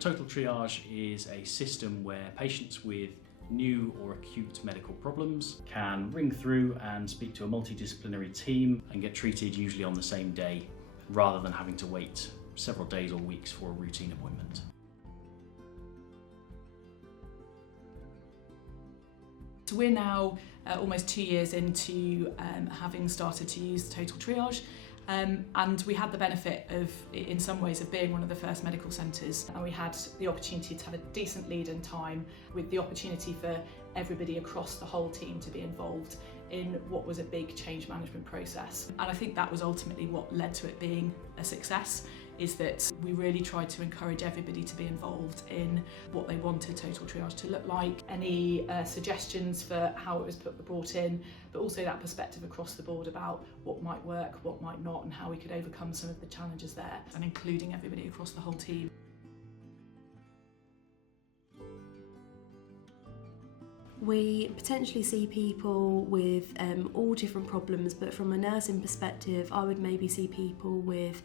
Total Triage is a system where patients with new or acute medical problems can ring through and speak to a multidisciplinary team and get treated usually on the same day, rather than having to wait several days or weeks for a routine appointment. So we're now almost 2 years into having started to use Total Triage, and we had the benefit of, in some ways, of being one of the first medical centres, and we had the opportunity to have a decent lead-in time with the opportunity for everybody across the whole team to be involved in what was a big change management process. And I think that was ultimately what led to it being a success, is that we really tried to encourage everybody to be involved in what they wanted Total Triage to look like, any suggestions for how it was brought in, but also that perspective across the board about what might work, what might not, and how we could overcome some of the challenges there, and including everybody across the whole team. We potentially see people with all different problems, but from a nursing perspective, I would maybe see people with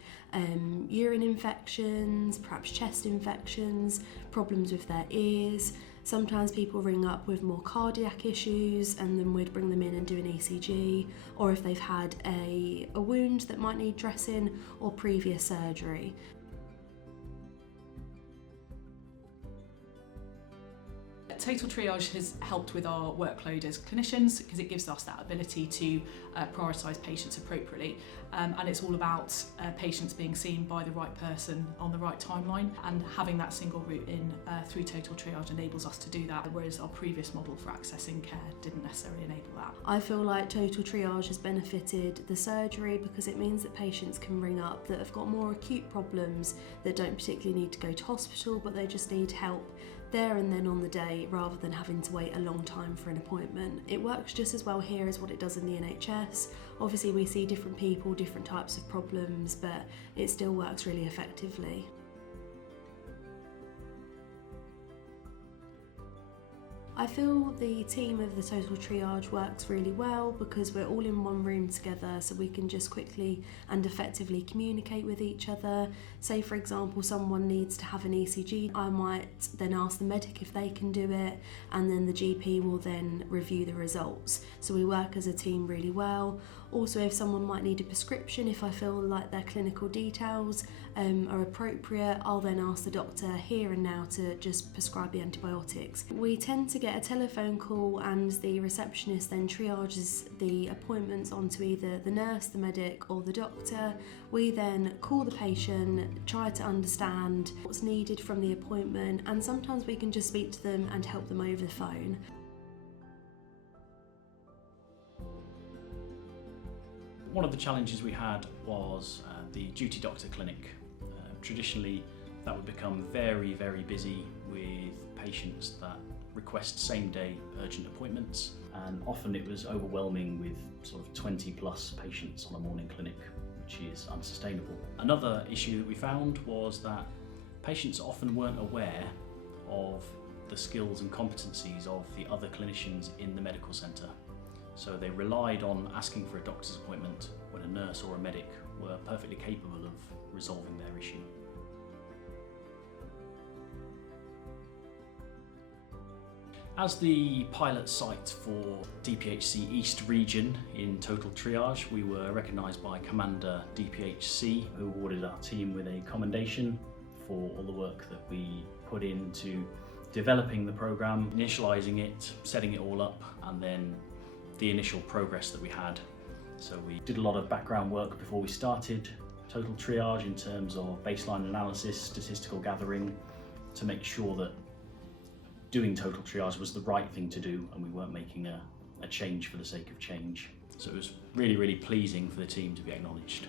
urine infections, perhaps chest infections, problems with their ears. Sometimes people ring up with more cardiac issues, and then we'd bring them in and do an ECG, or if they've had a wound that might need dressing or previous surgery. Total Triage has helped with our workload as clinicians because it gives us that ability to prioritise patients appropriately, and it's all about patients being seen by the right person on the right timeline, and having that single route in through Total Triage enables us to do that, whereas our previous model for accessing care didn't necessarily enable that. I feel like Total Triage has benefited the surgery because it means that patients can ring up that have got more acute problems that don't particularly need to go to hospital, but they just need help there and then on the day, rather than having to wait a long time for an appointment. It works just as well here as what it does in the NHS. Obviously we see different people, different types of problems, but it still works really effectively. I feel the team of the Total Triage works really well because we're all in one room together, so we can just quickly and effectively communicate with each other. Say for example someone needs to have an ECG, I might then ask the medic if they can do it, and then the GP will then review the results. So we work as a team really well. Also, if someone might need a prescription, if I feel like their clinical details are appropriate, I'll then ask the doctor here and now to just prescribe the antibiotics. We tend to get a telephone call, and the receptionist then triages the appointments onto either the nurse, the medic or the doctor. We then call the patient, try to understand what's needed from the appointment, and sometimes we can just speak to them and help them over the phone. One of the challenges we had was the duty doctor clinic. Traditionally, that would become very, very busy with patients that request same-day urgent appointments, and often it was overwhelming with sort of 20 plus patients on a morning clinic, which is unsustainable. Another issue that we found was that patients often weren't aware of the skills and competencies of the other clinicians in the medical centre. So they relied on asking for a doctor's appointment when a nurse or a medic were perfectly capable of resolving their issue. As the pilot site for DPHC East region in Total Triage, we were recognised by Commander DPHC, who awarded our team with a commendation for all the work that we put into developing the programme, initialising it, setting it all up, and then the initial progress that we had. So we did a lot of background work before we started Total Triage in terms of baseline analysis, statistical gathering, to make sure that doing Total Triage was the right thing to do and we weren't making a change for the sake of change. So it was really, really pleasing for the team to be acknowledged.